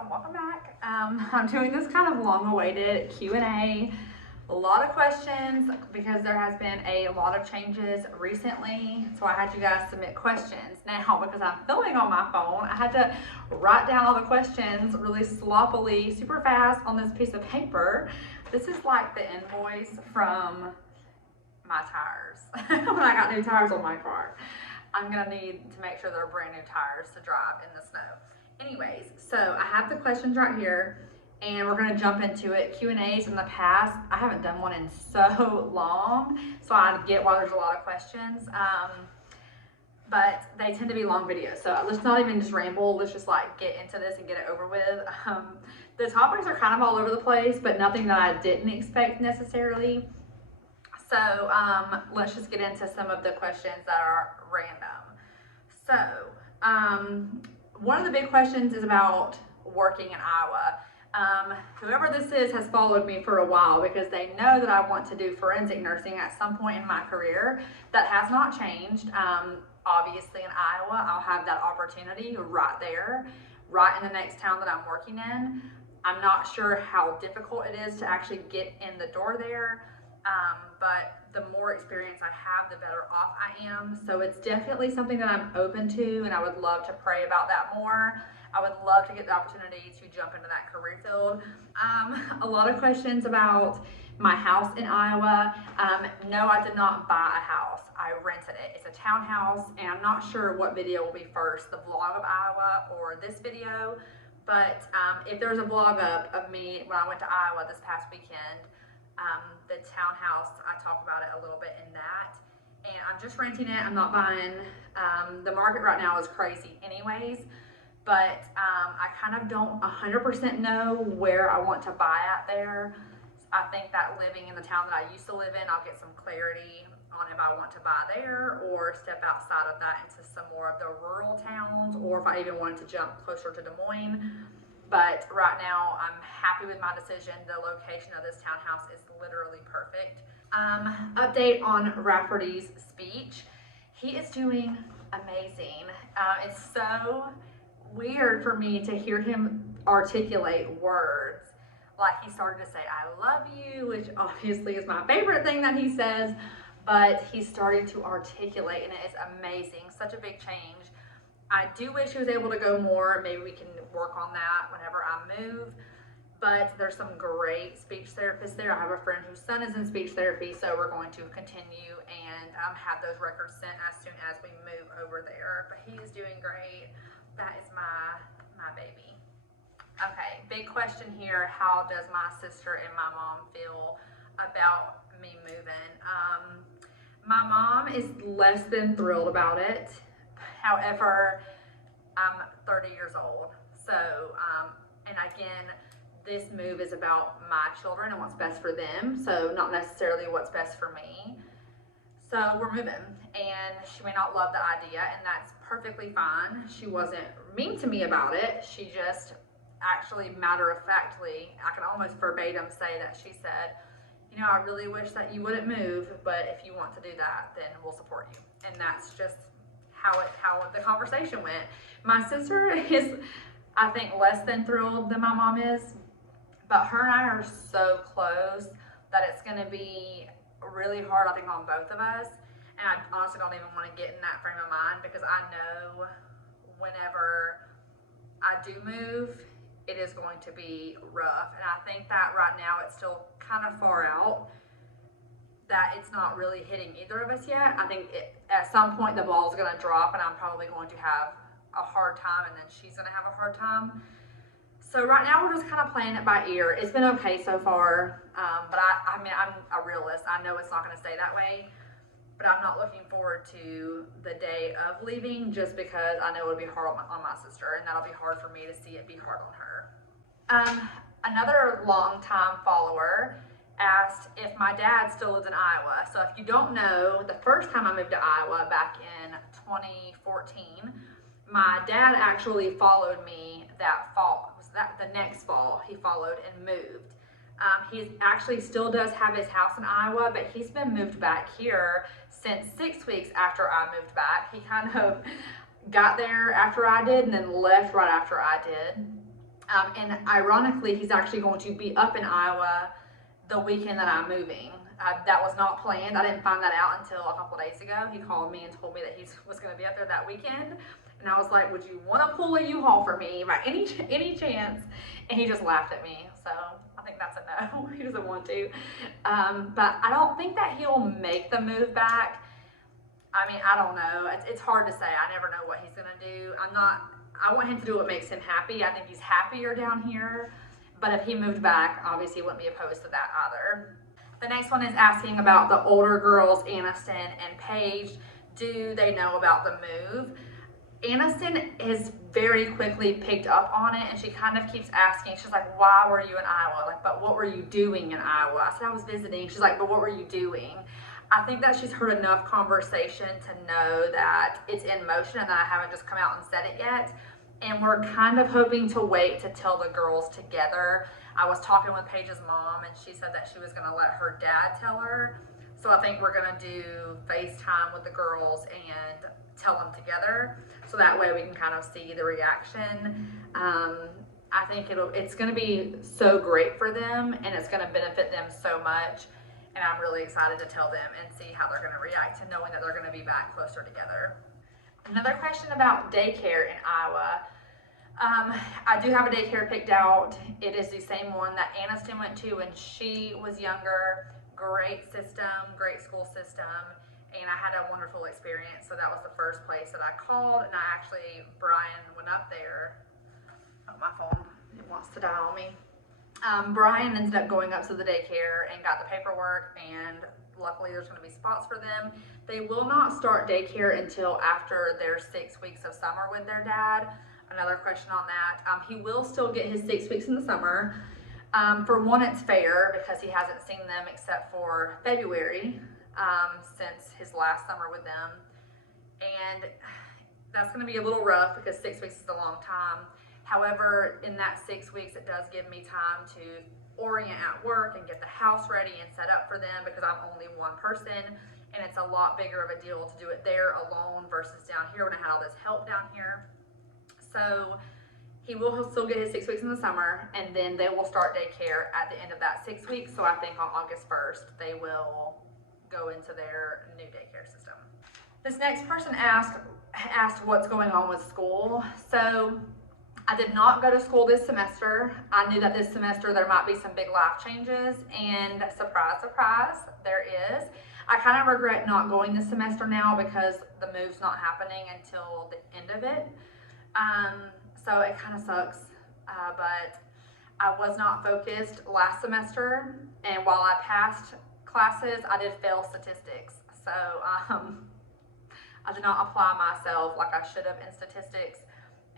so welcome back. I'm doing this kind of long-awaited Q&A. A lot of questions because there has been a lot of changes recently, so I had you guys submit questions. Now, because I'm filming on my phone, I had to write down all the questions really sloppily, super fast on this piece of paper. This is like the invoice from my tires when I got new tires on my car. I'm gonna need to make sure they're brand new tires to drive in the snow. Anyways, so I have the questions right here and we're gonna jump into it. Q&As in the past, I haven't done one in so long, so I get why there's a lot of questions. But they tend to be long videos, so let's not even just ramble, let's just like get into this and get it over with. The topics are kind of all over the place, but nothing that I didn't expect necessarily. So let's just get into some of the questions that are random. So one of the big questions is about working in Iowa. Whoever this is has followed me for a while because they know that I want to do forensic nursing at some point in my career. That has not changed. Obviously in Iowa, I'll have that opportunity right there, right in the next town that I'm working in. I'm not sure how difficult it is to actually get in the door there. But the more experience I have, the better off I am. So it's definitely something that I'm open to, and I would love to pray about that more. I would love to get the opportunity to jump into that career field. A lot of questions about my house in Iowa. No, I did not buy a house. I rented it. It's a townhouse, and I'm not sure what video will be first, the vlog of Iowa or this video. But if there's a vlog up of me when I went to Iowa this past weekend, the townhouse, I talk about it a little bit in that. And I'm just renting it, I'm not buying. The market right now is crazy anyways, but I kind of don't 100% know where I want to buy at there. I think that living in the town that I used to live in, I'll get some clarity on if I want to buy there or step outside of that into some more of the rural towns, or if I even wanted to jump closer to Des Moines. But right now, I'm happy with my decision. The location of this townhouse is literally perfect. Update on Rafferty's speech. He is doing amazing. It's so weird for me to hear him articulate words. Like he started to say, I love you, which obviously is my favorite thing that he says, but he's starting to articulate and it is amazing. Such a big change. I do wish he was able to go more. Maybe we can work on that whenever I move. But there's some great speech therapists there. I have a friend whose son is in speech therapy, so we're going to continue and have those records sent as soon as we move over there. But he is doing great. That is my baby. Okay, big question here. How does my sister and my mom feel about me moving? My mom is less than thrilled about it. However, I'm 30 years old. So, and again, this move is about my children and what's best for them. So not necessarily what's best for me. So we're moving and she may not love the idea and that's perfectly fine. She wasn't mean to me about it. She just actually matter-of-factly, I can almost verbatim say that she said, you know, I really wish that you wouldn't move, but if you want to do that, then we'll support you. And that's just how the conversation went. My sister is, I think, less than thrilled than my mom is, but her and I are so close that it's gonna be really hard, I think, on both of us. And I honestly don't even want to get in that frame of mind because I know whenever I do move, it is going to be rough. And I think that right now it's still kind of far out, that it's not really hitting either of us yet. I think at some point the ball's gonna drop and I'm probably going to have a hard time and then she's gonna have a hard time. So right now we're just kind of playing it by ear. It's been okay so far, but I mean, I'm a realist. I know it's not gonna stay that way, but I'm not looking forward to the day of leaving just because I know it'll be hard on my sister and that'll be hard for me to see it be hard on her. Another longtime follower asked if my dad still lives in Iowa. So if you don't know, the first time I moved to Iowa back in 2014, my dad actually followed me that fall. Was that the next fall? He followed and moved. He actually still does have his house in Iowa, but he's been moved back here since 6 weeks after I moved back. He kind of got there after I did and then left right after I did. And ironically, he's actually going to be up in Iowa the weekend that I'm moving. That was not planned. I didn't find that out until a couple days ago. He called me and told me that he was going to be up there that weekend. And I was like, would you want to pull a U-Haul for me by any chance? And he just laughed at me. So I think that's a no. He doesn't want to. But I don't think that he'll make the move back. I mean, I don't know. It's hard to say. I never know what he's going to do. I want him to do what makes him happy. I think he's happier down here. But if he moved back, obviously he wouldn't be opposed to that either. The next one is asking about the older girls, Aniston and Paige. Do they know about the move? Aniston has very quickly picked up on it, and she kind of keeps asking. She's like, why were you in Iowa? Like, but what were you doing in Iowa? I said, I was visiting. She's like, but what were you doing? I think that she's heard enough conversation to know that it's in motion and that I haven't just come out and said it yet. And we're kind of hoping to wait to tell the girls together. I was talking with Paige's mom, and she said that she was gonna let her dad tell her. So I think we're gonna do FaceTime with the girls and tell them together. So that way we can kind of see the reaction. I think it's gonna be so great for them, and it's gonna benefit them so much. And I'm really excited to tell them and see how they're gonna react to knowing that they're gonna be back closer together. Another question about daycare in Iowa. I do have a daycare picked out. It is the same one that Aniston went to when she was younger. Great system, great school system, and I had a wonderful experience. So that was the first place that I called, and Brian went up there. Oh, my phone, it wants to die on me. Brian ended up going up to the daycare and got the paperwork, and luckily there's going to be spots for them. They will not start daycare until after their 6 weeks of summer with their dad. Another question on that. He will still get his 6 weeks in the summer. For one, it's fair because he hasn't seen them except for February since his last summer with them. And that's going to be a little rough because 6 weeks is a long time. However, in that 6 weeks, it does give me time to orient at work and get the house ready and set up for them because I'm only one person, and it's a lot bigger of a deal to do it there alone versus down here when I had all this help down here. So he will still get his 6 weeks in the summer, and then they will start daycare at the end of that 6 weeks. So I think on August 1st, they will go into their new daycare system. This next person asked what's going on with school. So I did not go to school this semester. I knew that this semester there might be some big life changes, and surprise, surprise, there is. I kind of regret not going this semester now because the move's not happening until the end of it. So it kind of sucks, but I was not focused last semester, and while I passed classes, I did fail statistics. So I did not apply myself like I should have in statistics,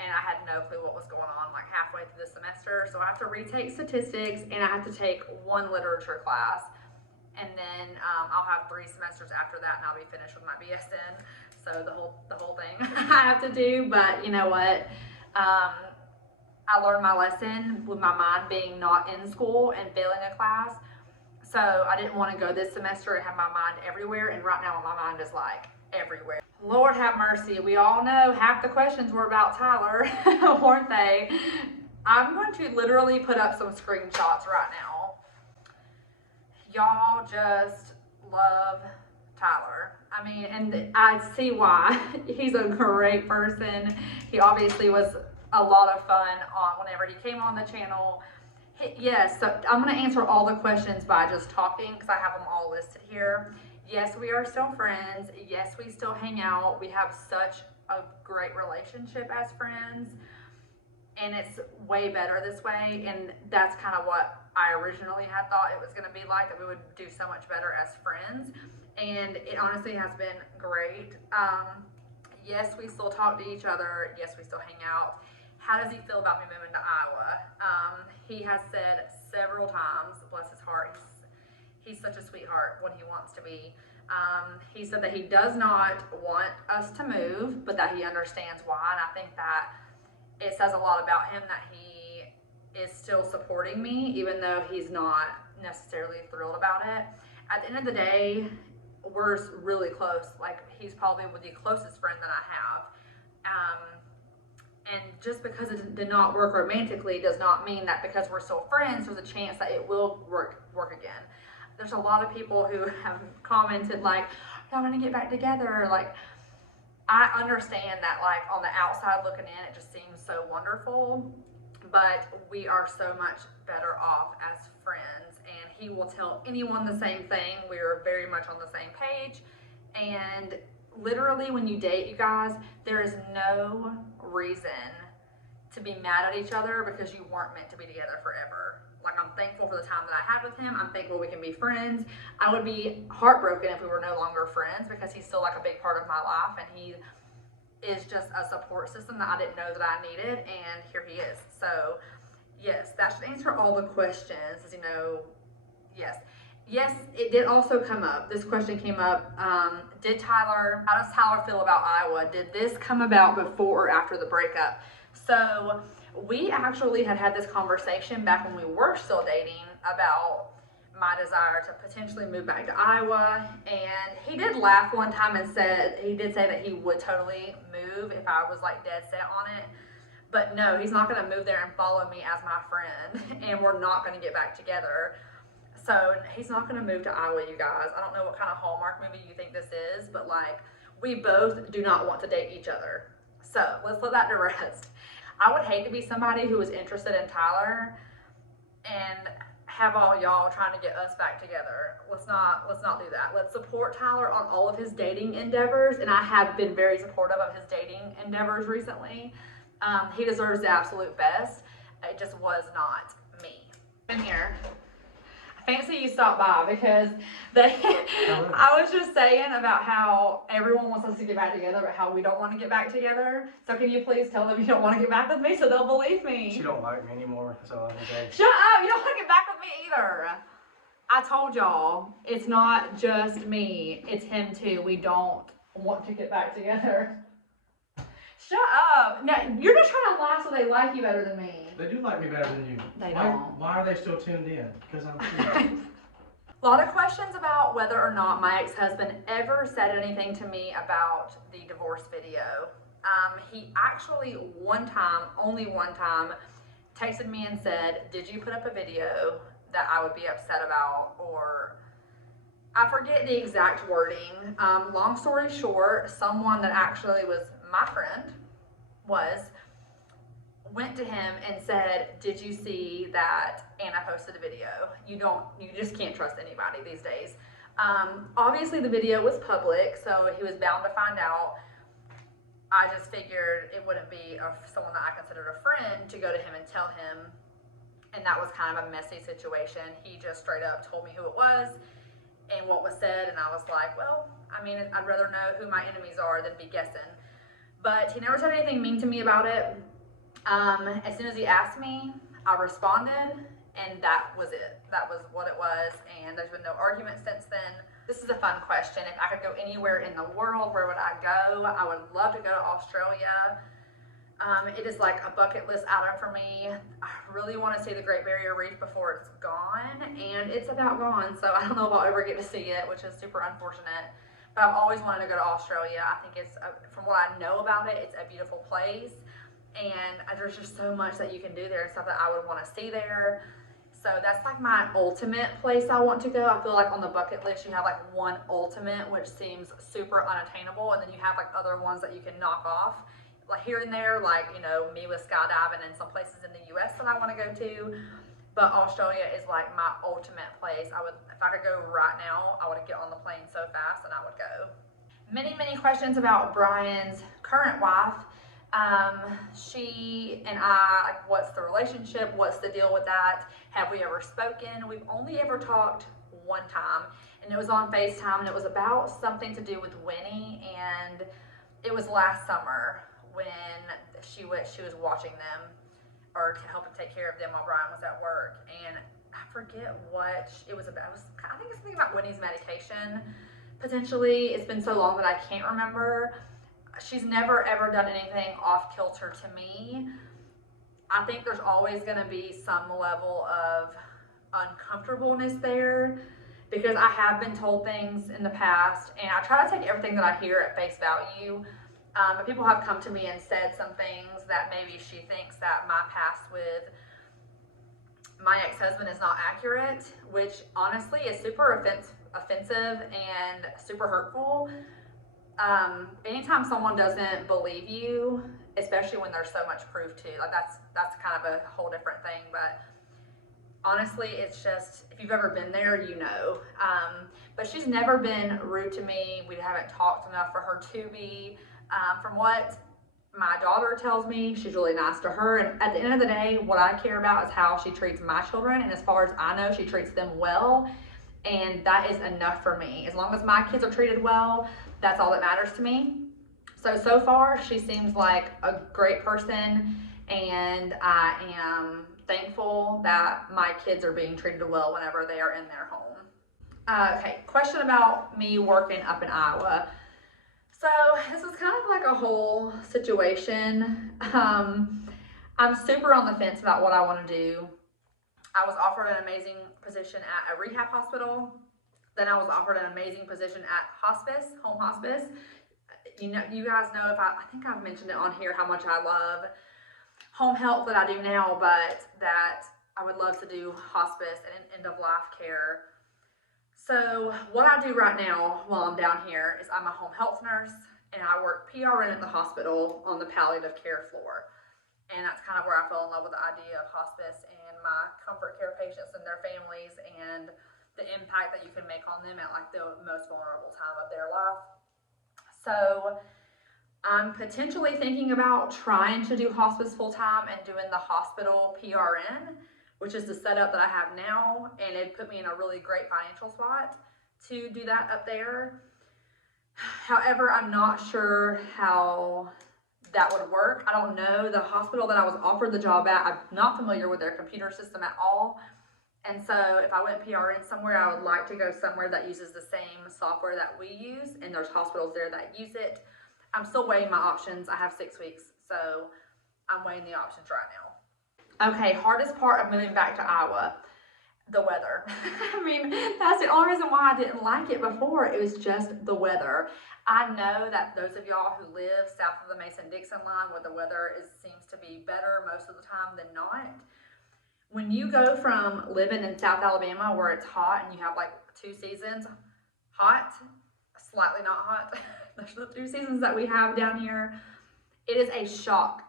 and I had no clue what was going on like halfway through the semester. So I have to retake statistics, and I have to take one literature class, and then I'll have 3 semesters after that, and I'll be finished with my BSN. So the whole thing I have to do, but you know what? I learned my lesson with my mind being not in school and failing a class. So I didn't want to go this semester and have my mind everywhere, and right now my mind is like everywhere. Lord have mercy. We all know half the questions were about Tyler, weren't they? I'm going to literally put up some screenshots right now. Y'all just love Tyler. I mean, and I see why. He's a great person. He obviously was a lot of fun whenever he came on the channel. Yes, so I'm going to answer all the questions by just talking because I have them all listed here. Yes, we are still friends. Yes, we still hang out. We have such a great relationship as friends, and it's way better this way, and that's kind of what I originally had thought it was going to be like, that we would do so much better as friends, and it honestly has been great. Yes, we still talk to each other. Yes, we still hang out. How does he feel about me moving to Iowa? He has said several times, bless his heart, he's such a sweetheart when he wants to be. He said that he does not want us to move, but that he understands why, and I think that it says a lot about him that he is still supporting me, even though he's not necessarily thrilled about it. At the end of the day, we're really close. Like, he's probably the closest friend that I have. And just because it did not work romantically does not mean that because we're still friends, there's a chance that it will work again. There's a lot of people who have commented like, y'all gonna get back together. Like, I understand that, like, on the outside looking in, it just seems so wonderful, but we are so much better off as friends, and he will tell anyone the same thing. We are very much on the same page, and literally when you date, you guys, there is no reason to be mad at each other because you weren't meant to be together forever. Like, I'm thankful for the time that I had with him. I'm thankful we can be friends. I would be heartbroken if we were no longer friends because he's still like a big part of my life, and he is just a support system that I didn't know that I needed, and here he is. So yes, that should answer all the questions, as you know. Yes. Yes, it did also come up. This question came up. How does Tyler feel about Iowa? Did this come about before or after the breakup? So we actually had this conversation back when we were still dating about my desire to potentially move back to Iowa, and he did laugh one time and he did say that he would totally move if I was like dead set on it. But no, he's not going to move there and follow me as my friend, and we're not going to get back together. So he's not going to move to Iowa, you guys. I don't know what kind of Hallmark movie you think this is, but like, we both do not want to date each other. So let's let that to rest. I would hate to be somebody who was interested in Tyler and have all y'all trying to get us back together. Let's not do that. Let's support Tyler on all of his dating endeavors, and I have been very supportive of his dating endeavors recently. He deserves the absolute best. It just was not me. In here. Fancy you stopped by because I was just saying about how everyone wants us to get back together, but how we don't want to get back together. So can you please tell them you don't want to get back with me so they'll believe me? She don't like me anymore, that's all I can say. Shut up! You don't want to get back with me either. I told y'all, it's not just me, it's him too. We don't want to get back together. Shut up! No, you're just trying to lie so they like you better than me. They do like me better than you. They don't. Why are they still tuned in? Because I'm cute. A lot of questions about whether or not my ex-husband ever said anything to me about the divorce video. He actually only one time, texted me and said, "Did you put up a video that I would be upset about?" Or I forget the exact wording. Long story short, someone that actually was my friend went to him and said, "Did you see that Anna posted a video?" You just can't trust anybody these days. Obviously the video was public, so he was bound to find out. I just figured it wouldn't be someone that I considered a friend to go to him and tell him, and that was kind of a messy situation. He just straight up told me who it was and what was said, and I was like, well, I mean, I'd rather know who my enemies are than be guessing. But he never said anything mean to me about it. As soon as he asked me, I responded, and that was it. That was what it was, and there's been no argument since then. This is a fun question. If I could go anywhere in the world, where would I go? I would love to go to Australia. It is like a bucket list item for me. I really want to see the Great Barrier Reef before it's gone, and it's about gone, so I don't know if I'll ever get to see it, which is super unfortunate. But I've always wanted to go to Australia. I think from what I know about it, it's a beautiful place, and there's just so much that you can do there and stuff that I would want to see there. So that's like my ultimate place I want to go. I feel like on the bucket list you have like one ultimate, which seems super unattainable, and then you have like other ones that you can knock off like here and there, like, you know, me with skydiving and some places in the US that I want to go to. But Australia is like my ultimate place. If I could go right now, I would get on the plane so fast and I would go. Many questions about Brian's current wife. She and I, like, what's the relationship? What's the deal with that? Have we ever spoken? We've only ever talked one time, and it was on FaceTime, and it was about something to do with Winnie, and it was last summer when she was watching them, or helping take care of them while Brian was at work, and I forget what it was about. I think it's something about Winnie's medication, potentially. It's been so long that I can't remember. She's never ever done anything off kilter to me. I think there's always going to be some level of uncomfortableness there, because I have been told things in the past, and I try to take everything that I hear at face value. But people have come to me and said some things that maybe she thinks that my past with my ex-husband is not accurate, which honestly is super offensive and super hurtful. Anytime someone doesn't believe you, especially when there's so much proof too, like that's kind of a whole different thing. But honestly, it's just, if you've ever been there, you know. But she's never been rude to me. We haven't talked enough for her to be. From what my daughter tells me, she's really nice to her. And at the end of the day, what I care about is how she treats my children. And as far as I know, she treats them well. And that is enough for me. As long as my kids are treated well, that's all that matters to me. So far, she seems like a great person, and I am thankful that my kids are being treated well whenever they are in their home. Okay, question about me working up in Iowa. So this is kind of like a whole situation. I'm super on the fence about what I want to do. I was offered an amazing position at a rehab hospital. Then I was offered an amazing position at hospice, home hospice. You know, you guys know, I think I've mentioned it on here how much I love home health that I do now, but that I would love to do hospice and end of life care. So what I do right now while I'm down here is I'm a home health nurse, and I work PRN at the hospital on the palliative care floor. And that's kind of where I fell in love with the idea of hospice and my comfort care patients and their families, and the impact that you can make on them at like the most vulnerable time of their life. So I'm potentially thinking about trying to do hospice full time and doing the hospital PRN, which is the setup that I have now, and it put me in a really great financial spot to do that up there. However, I'm not sure how that would work. I don't know. The hospital that I was offered the job at, I'm not familiar with their computer system at all. And so if I went PRN somewhere, I would like to go somewhere that uses the same software that we use, and there's hospitals there that use it. I'm still weighing my options. I have 6 weeks, so I'm weighing the options right now. Okay, hardest part of moving back to Iowa, the weather. I mean, that's the only reason why I didn't like it before. It was just the weather. I know that those of y'all who live south of the Mason-Dixon line, where the weather seems to be better most of the time than not. When you go from living in South Alabama where it's hot and you have like 2 seasons, hot, slightly not hot, those are the 2 seasons that we have down here, it is a shock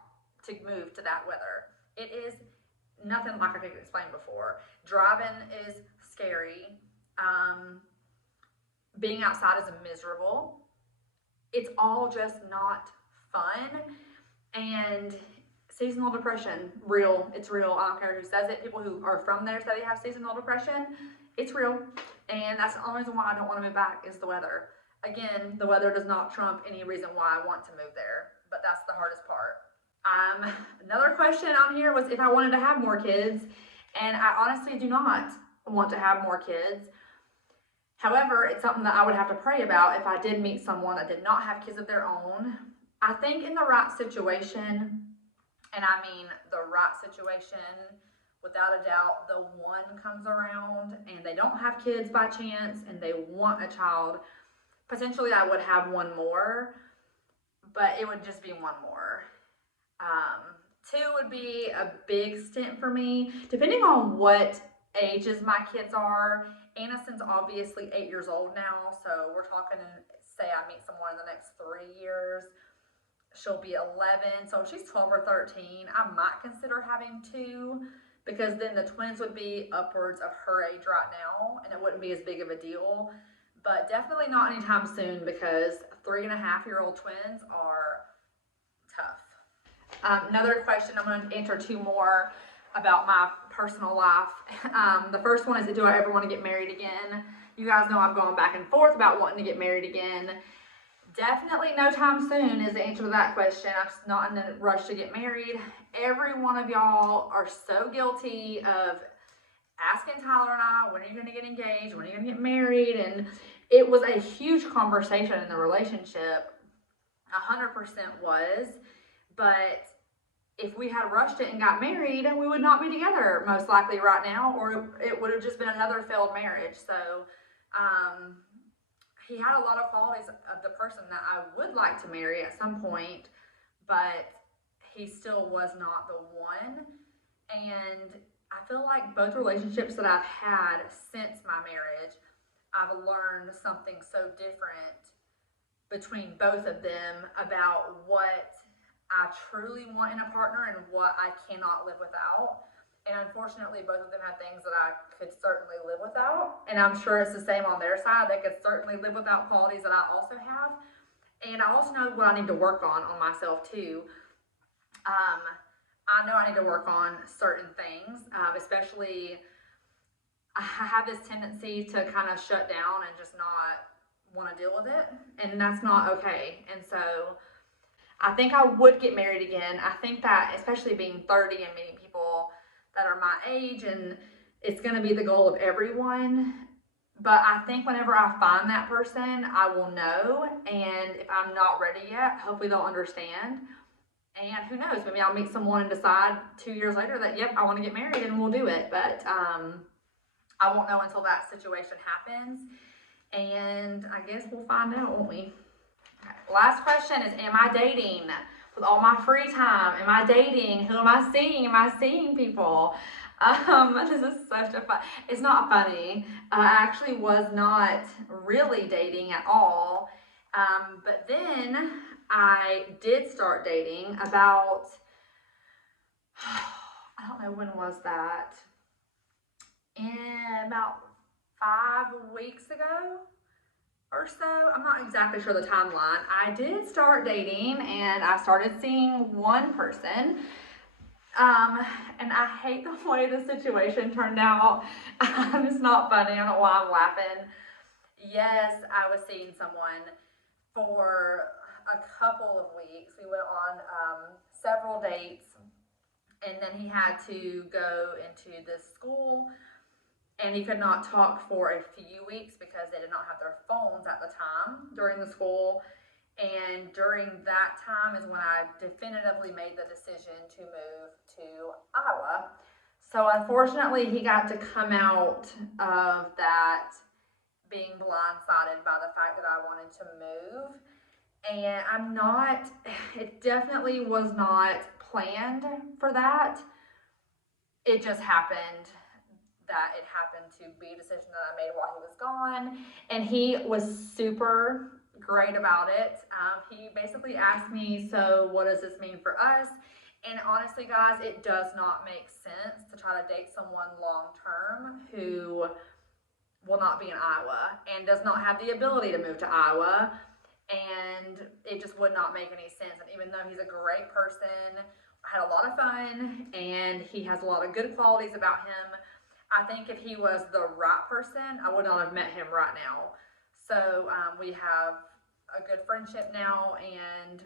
to move to that weather. It is nothing like I could explain before. Driving is scary. Being outside is miserable. It's all just not fun. And seasonal depression, real. It's real. I don't care who says it. People who are from there say they have seasonal depression. It's real. And that's the only reason why I don't want to move back is the weather. Again, the weather does not trump any reason why I want to move there, but that's the hardest part. Another question on here was if I wanted to have more kids, and I honestly do not want to have more kids. However, it's something that I would have to pray about if I did meet someone that did not have kids of their own. I think in the right situation, and I mean the right situation, without a doubt, the one comes around and they don't have kids by chance and they want a child, potentially I would have one more, but it would just be one more. 2 would be a big stint for me, depending on what ages my kids are. Aniston's obviously 8 years old now, so we're talking, say I meet someone in the next 3 years, she'll be 11, so if she's 12 or 13, I might consider having 2, because then the twins would be upwards of her age right now, and it wouldn't be as big of a deal. But definitely not anytime soon, because 3.5-year-old twins are tough. Another question, I'm going to answer 2 more about my personal life. The first one is, do I ever want to get married again? You guys know I've gone back and forth about wanting to get married again. Definitely no time soon is the answer to that question. I'm not in a rush to get married. Every one of y'all are so guilty of asking Tyler and I, when are you going to get engaged? When are you going to get married? And it was a huge conversation in the relationship. 100% was. But if we had rushed it and got married, we would not be together most likely right now, or it would have just been another failed marriage. So he had a lot of qualities of the person that I would like to marry at some point, but he still was not the one. And I feel like both relationships that I've had since my marriage, I've learned something so different between both of them about what I truly want in a partner and what I cannot live without. And unfortunately, both of them have things that I could certainly live without. And I'm sure it's the same on their side. They could certainly live without qualities that I also have. And I also know what I need to work on myself too. I know I need to work on certain things, especially I have this tendency to kind of shut down and just not want to deal with it. And that's not okay. And so I think I would get married again. I think that, especially being 30 and meeting people that are my age, and it's going to be the goal of everyone. But I think whenever I find that person, I will know. And if I'm not ready yet, hopefully they'll understand. And who knows, maybe I'll meet someone and decide 2 years later that, yep, I want to get married, and we'll do it. But I won't know until that situation happens. And I guess we'll find out, won't we? Okay. Last question is, am I dating? With all my free time, am I dating? Who am I seeing? Am I seeing people? This is such a fun, it's not funny. I actually was not really dating at all. But then I did start dating about, I don't know, when was that? About 5 weeks ago or so. I'm not exactly sure the timeline. I did start dating and I started seeing one person. And I hate the way the situation turned out. It's not funny. I don't know why I'm laughing. Yes, I was seeing someone for a couple of weeks. We went on several dates, and then he had to go into this school, and he could not talk for a few weeks because they did not have their phones at the time during the school. And during that time is when I definitively made the decision to move to Iowa. So unfortunately, he got to come out of that being blindsided by the fact that I wanted to move. And it definitely was not planned for that. It just happened that it happened to be a decision that I made while he was gone. And he was super great about it. He basically asked me, so what does this mean for us? And honestly, guys, it does not make sense to try to date someone long term who will not be in Iowa and does not have the ability to move to Iowa. And it just would not make any sense. And even though he's a great person, I had a lot of fun, and he has a lot of good qualities about him, I think if he was the right person, I would not have met him right now. So we have a good friendship now, and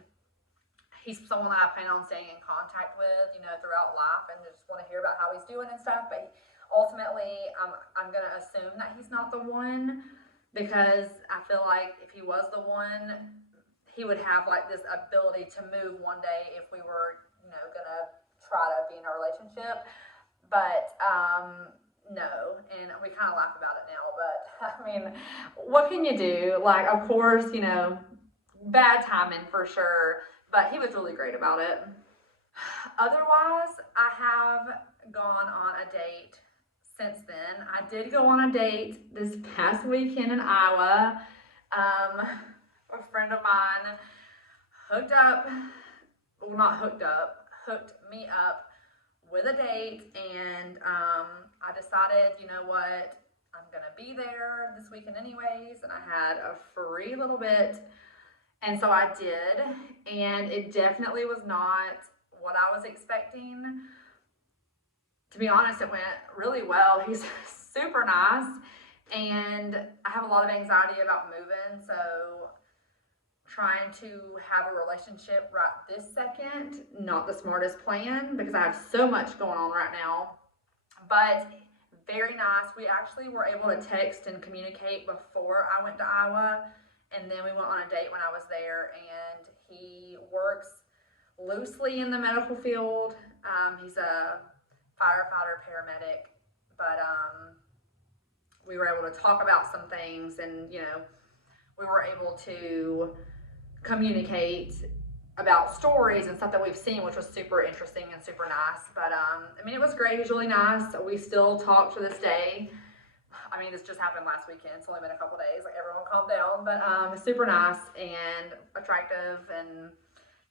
he's someone that I plan on staying in contact with, throughout life, and just want to hear about how he's doing and stuff. But ultimately, I'm going to assume that he's not the one, because I feel like if he was the one, he would have like this ability to move one day if we were, going to try to be in a relationship. But no, and we kind of laugh about it now, but I mean, what can you do? Like, of course, bad timing for sure, but he was really great about it. Otherwise, I have gone on a date since then. I did go on a date this past weekend in Iowa. A friend of mine hooked me up with a date, and I decided, you know what, I'm gonna be there this weekend anyways, and I had a free little bit, and so I did, and it definitely was not what I was expecting. To be honest, it went really well. He's super nice, and I have a lot of anxiety about moving, so trying to have a relationship right this second, not the smartest plan, because I have so much going on right now. But very nice. We actually were able to text and communicate before I went to Iowa, and then we went on a date when I was there, and he works loosely in the medical field. He's a firefighter paramedic, but we were able to talk about some things, and we were able to communicate about stories and stuff that we've seen, which was super interesting and super nice. But I mean, it was great. He's really nice. We still talk to this day. I mean, this just happened last weekend. It's only been a couple days. Like, everyone calm down. But super nice and attractive, and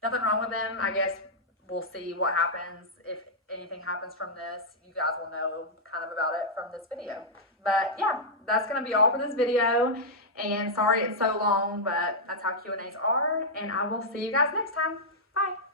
nothing wrong with him. I guess we'll see what happens. If anything happens from this, you guys will know kind of about it from this video. But yeah, that's gonna be all for this video. And sorry it's so long, but that's how Q&As are. And I will see you guys next time. Bye.